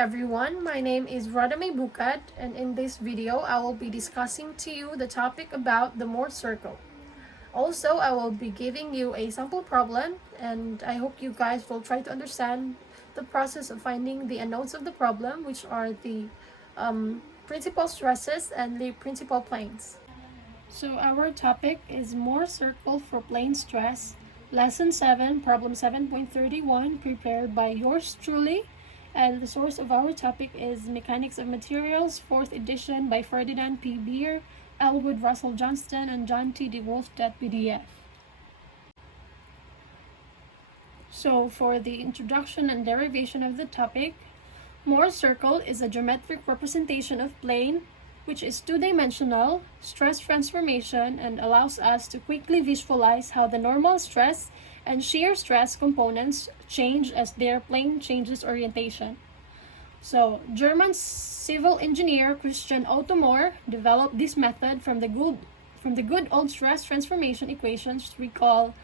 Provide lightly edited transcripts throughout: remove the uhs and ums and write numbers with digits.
everyone, my name is Radame Bukad, and in this video I will be discussing to you the topic about the Mohr Circle. Also, I will be giving you a sample problem, and I hope you guys will try to understand the process of finding the unknowns of the problem, which are the principal stresses and the principal planes. So our topic is Mohr Circle for plane stress, Lesson 7, Problem 7.31, prepared by yours truly. And the source of our topic is Mechanics of Materials, 4th edition by Ferdinand P. Beer, Elwood Russell Johnston, and John T. DeWolf.pdf. So for the introduction and derivation of the topic, Mohr circle is a geometric representation of plane which is two-dimensional, stress transformation, and allows us to quickly visualize how the normal stress and shear stress components change as their plane changes orientation. So, German civil engineer Christian Otto Mohr developed this method from the good old stress transformation equations we call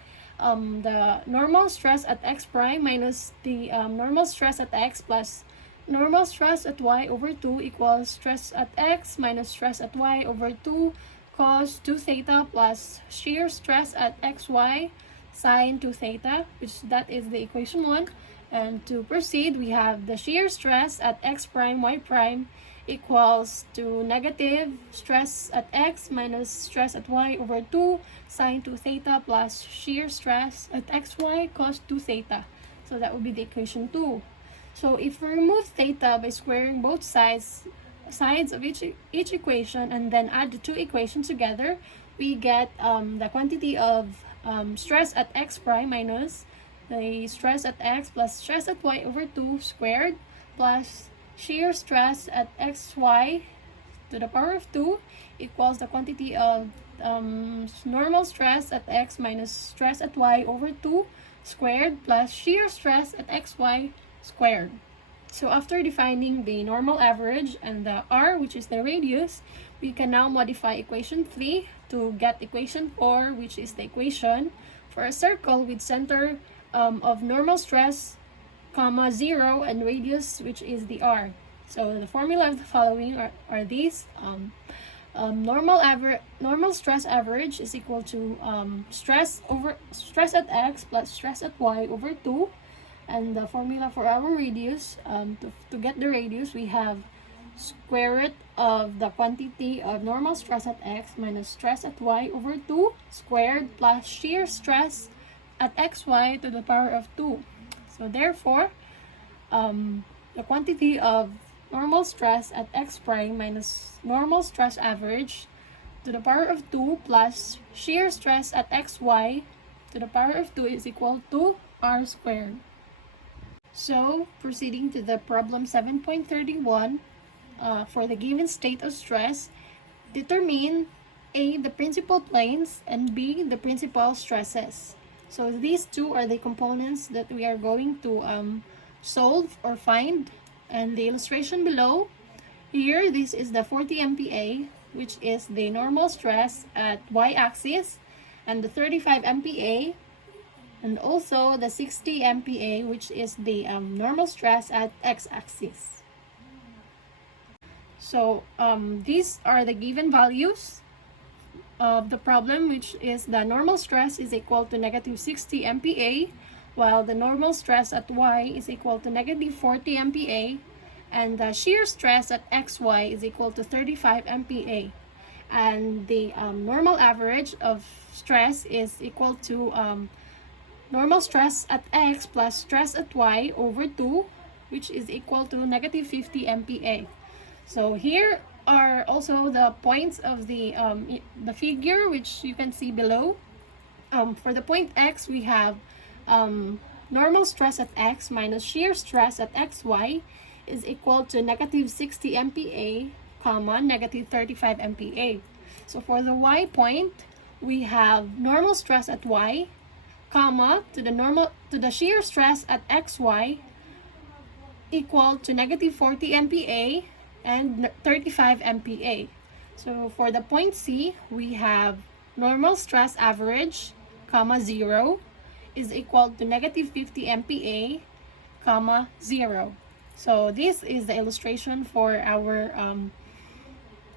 the normal stress at x prime minus the normal stress at x plus normal stress at y over 2 equals stress at x minus stress at y over 2 cos 2 theta plus shear stress at xy sine 2 theta, which that is the equation 1. And to proceed, we have the shear stress at x prime y prime equals to negative stress at x minus stress at y over 2 sine 2 theta plus shear stress at xy cos 2 theta. So that would be the equation 2. So if we remove theta by squaring both sides of each equation and then add the two equations together, we get the quantity of stress at x prime minus the stress at x plus stress at y over 2 squared plus shear stress at xy to the power of 2 equals the quantity of normal stress at x minus stress at y over 2 squared plus shear stress at xy squared. So after defining the normal average and the r, which is the radius, we can now modify equation 3 to get equation 4, which is the equation for a circle with center of normal stress, comma 0, and radius, which is the r. So the formula of the following are these. Normal stress average is equal to stress at x plus stress at y over 2. And the formula for our radius, to get the radius, we have square root of the quantity of normal stress at x minus stress at y over 2 squared plus shear stress at xy to the power of 2. So therefore, the quantity of normal stress at x prime minus normal stress average to the power of 2 plus shear stress at xy to the power of 2 is equal to r squared. So, proceeding to the problem 7.31, for the given state of stress, determine A, the principal planes, and B, the principal stresses. So these two are the components that we are going to solve or find. And the illustration below, here this is the 40 MPa, which is the normal stress at y-axis, and the 35 MPa, and also the 60 MPa, which is the normal stress at x-axis. So these are the given values of the problem, which is the normal stress is equal to negative 60 MPa, while the normal stress at y is equal to negative 40 MPa, and the shear stress at xy is equal to 35 MPa. And the normal average of stress is equal to normal stress at x plus stress at y over 2, which is equal to negative 50 MPa. So here are also the points of the figure, which you can see below. For the point x, we have normal stress at x minus shear stress at xy is equal to negative 60 MPa, comma, negative 35 MPa. So for the y point, we have normal stress at y, comma, to the shear stress at xy equal to negative 40 MPa and 35 MPa. So for the point C, we have normal stress average, comma 0 is equal to negative 50 MPa, comma 0. So this is the illustration for our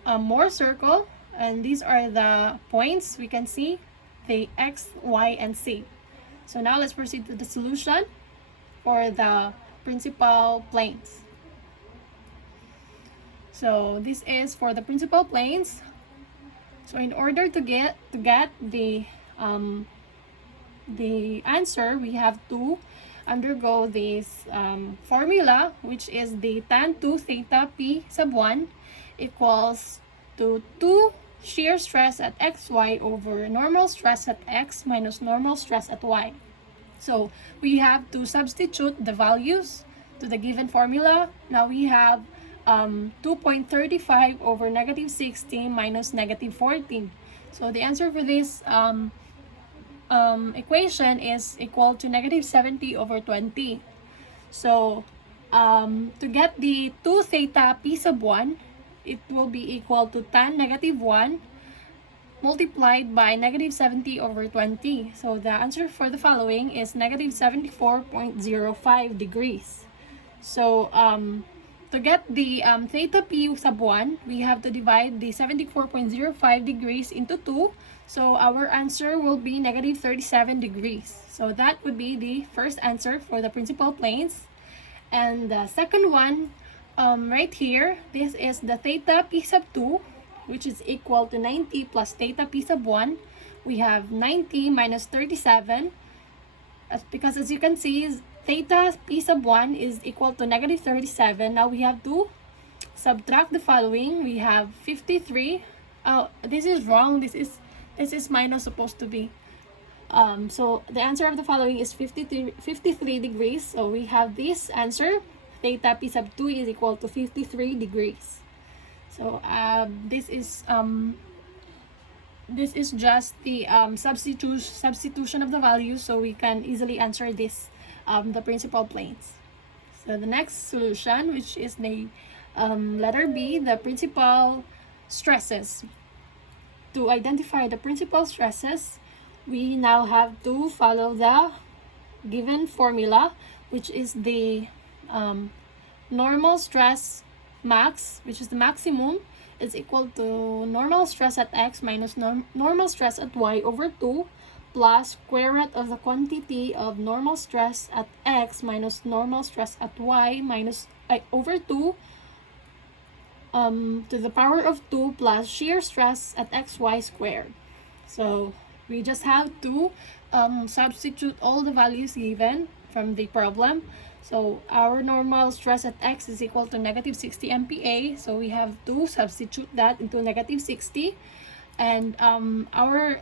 Mohr circle, and these are the points we can see, the X, Y, and Z. So now let's proceed to the solution for the principal planes. So this is for the principal planes. So in order to get the answer, we have to undergo this formula, which is the tan 2 theta p sub 1 equals to 2 shear stress at xy over normal stress at x minus normal stress at y. So we have to substitute the values to the given formula. Now we have 2.35 over negative 60 minus negative 14. So the answer for this equation is equal to negative 70 over 20. So to get the 2 theta p sub 1, it will be equal to tan negative 1 multiplied by negative 70 over 20. So the answer for the following is negative 74.05 degrees. So to get the theta p sub 1, we have to divide the 74.05 degrees into 2. So our answer will be negative 37 degrees. So that would be the first answer for the principal planes. And the second one, right here, this is the theta p sub 2, which is equal to 90 plus theta p sub 1. We have 90 minus 37, because as you can see, theta p sub 1 is equal to negative 37. Now we have to subtract the following. We have 53. This is wrong. This is minus supposed to be. So the answer of the following is 53 degrees. So we have this answer. Theta p sub 2 is equal to 53 degrees. So this is just the substitution of the values, so we can easily answer this, the principal planes. So the next solution, which is the letter B, the principal stresses. To identify the principal stresses, we now have to follow the given formula, which is the normal stress max, which is the maximum, is equal to normal stress at x minus normal stress at y over 2 plus square root of the quantity of normal stress at x minus normal stress at y minus over 2 to the power of 2 plus shear stress at xy squared. So we just have to substitute all the values given from the problem. So our normal stress at x is equal to negative 60 MPa. So we have to substitute that into negative 60. And our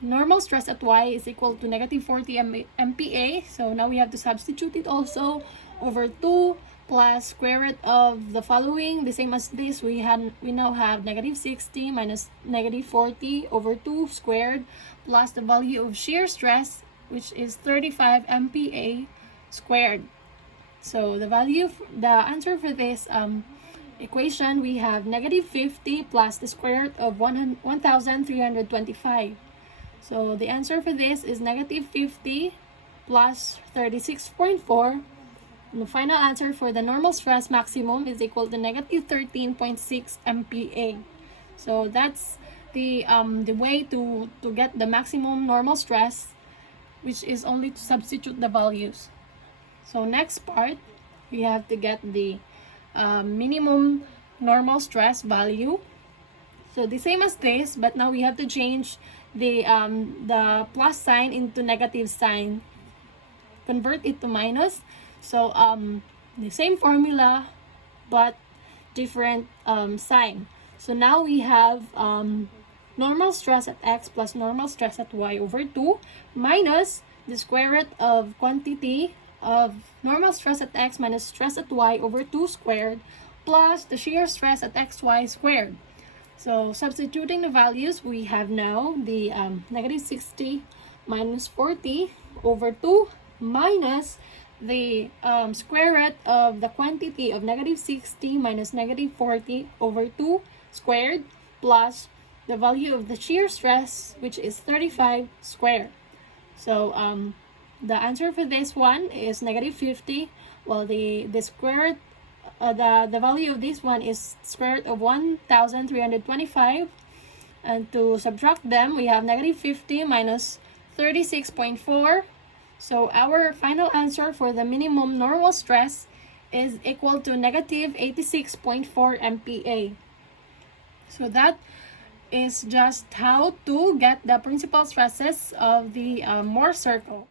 normal stress at y is equal to negative 40 MPa. So now we have to substitute it also over 2 plus square root of the following. The same as this, we now have negative 60 minus negative 40 over 2 squared plus the value of shear stress, which is 35 MPa squared. So the answer for this equation, we have negative 50 plus the square root of 1,325. So the answer for this is negative 50 plus 36.4. And the final answer for the normal stress maximum is equal to negative 13.6 MPa. So that's the way to get the maximum normal stress, which is only to substitute the values. So next part, we have to get the minimum normal stress value. So the same as this, but now we have to change the plus sign into negative sign, convert it to minus. So the same formula but different sign. So now we have normal stress at x plus normal stress at y over 2 minus the square root of quantity of normal stress at x minus stress at y over 2 squared plus the shear stress at xy squared. So substituting the values, we have now the negative 60 minus 40 over 2 minus the square root of the quantity of negative 60 minus negative 40 over 2 squared plus the value of the shear stress, which is 35 squared. So the answer for this one is negative 50 Well, the square root, the value of this one is square root of 1,325. And to subtract them, we have negative 50 minus 36.4. So our final answer for the minimum normal stress is equal to negative 86.4 MPa. So that is just how to get the principal stresses of the Mohr circle.